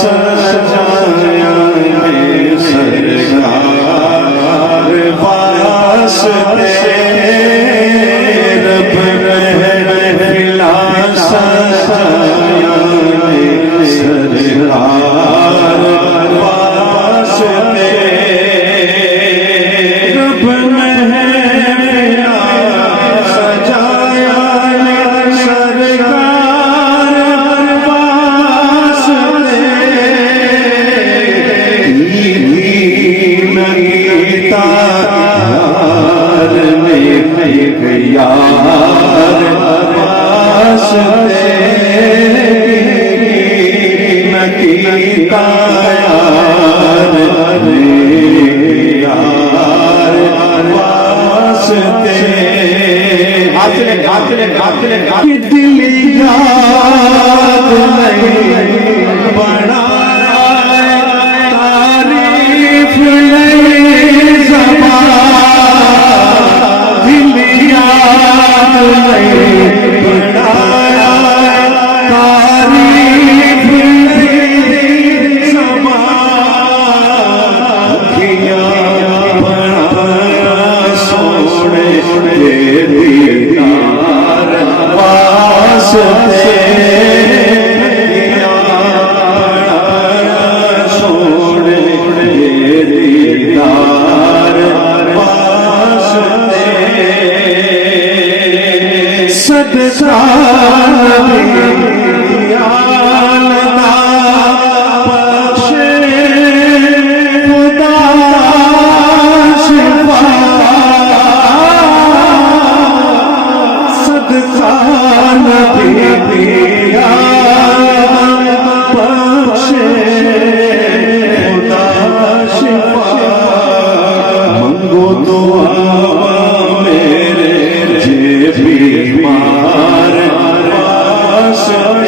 सजाया है सरकार वास्ते रब महफिला सजाया है सरकार वास्ते रब महफिला सजाया है सरकार वास्ते यार में यार वास्ते नकीता यार वास्ते कि दिल याद नहीं बनाया तारीफ नहीं ज़बान दिल याद नहीं बनाया तारीफ नहीं ज़बान किया बनाया सोने दीदार वास्ते सोने दीदार वास्ते सदका मंगो तो मेरे जे बीमार वास्ते